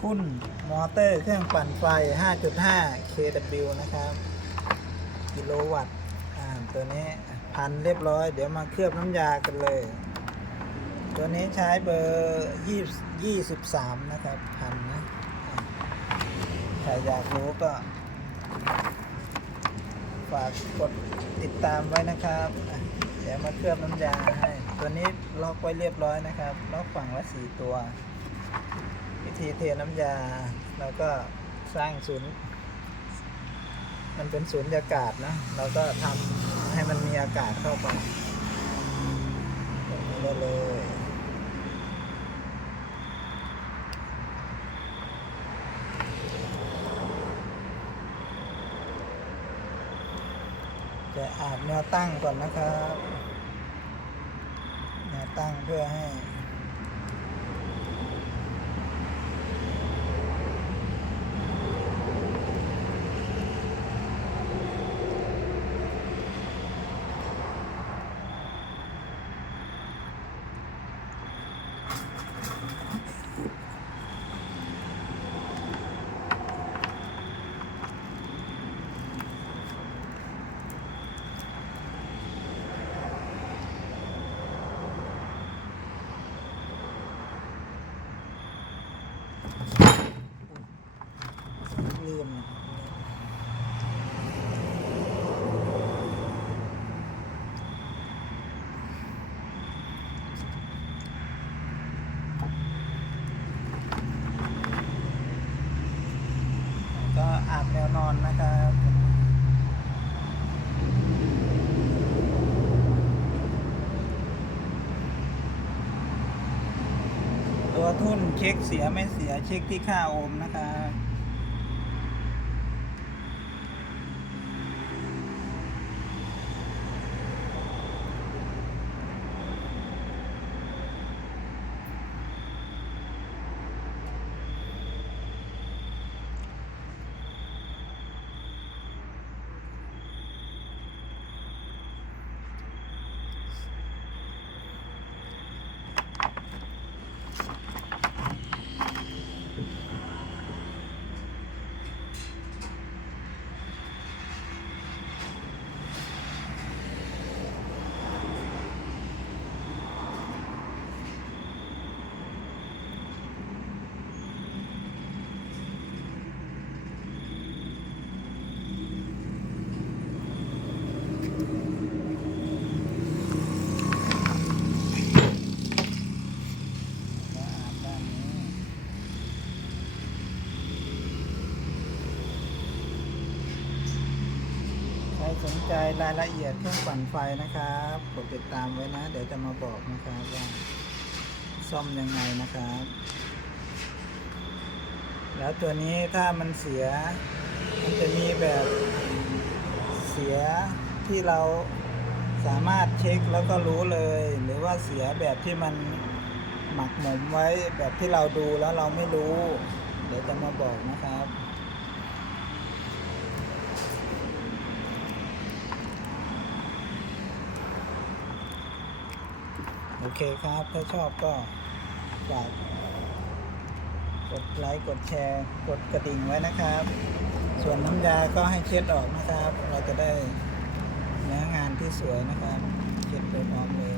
ทุ่นมอเตอร์เครื่องปั่นไฟ 5.5 kW นะครับ กิโลวัตต์ตัวนี้พันเรียบร้อย เดี๋ยวมาเคลือบน้ำยากันเลย ตัวนี้ใช้เบอร์20 23นะครับพันนะอ่าใครอยากรู้ก็ ฝากกดติดตามไว้นะครับอะเดี๋ยวมาเคลือบน้ำยาให้ ตัวนี้ล็อกไว้เรียบร้อยนะครับ ล็อกฝั่งละสี่ตัว วิธีเทน้ำยาเราก็สร้างศูนย์มันเป็นศูนย์อากาศนะเราก็ทำให้มันมีอากาศเข้าไปได้เลยจะอาบแนวตั้งก่อนนะครับแนวตั้งเพื่อให้ ลืมก็ อาบแนวนอนนะครับตัวทุ่นเช็คเสียไม่เสียเช็คที่ค่าโอห์มนะครับ สนใจรายละเอียดเครื่องปั่นไฟนะครับกดติดตามไว้นะ เดี๋ยวจะมาบอกนะครับว่าซ่อมยังไงนะครับ แล้วตัวนี้ถ้ามันเสีย มันจะมีแบบเสียที่เราสามารถเช็คแล้วก็รู้เลย หรือว่าเสียแบบที่มันหมักหมมไว้แบบที่เราดูแล้วเราไม่รู้ เดี๋ยวจะมาบอกนะครับ โอเคครับ ถ้าชอบก็ฝากกดไลค์ กดแชร์ กดกระดิ่งไว้นะครับ ส่วนน้ำยาก็ให้เช็ดออกนะครับ เราจะได้เนื้องานที่สวยนะครับ เช็ดไปพร้อมเลย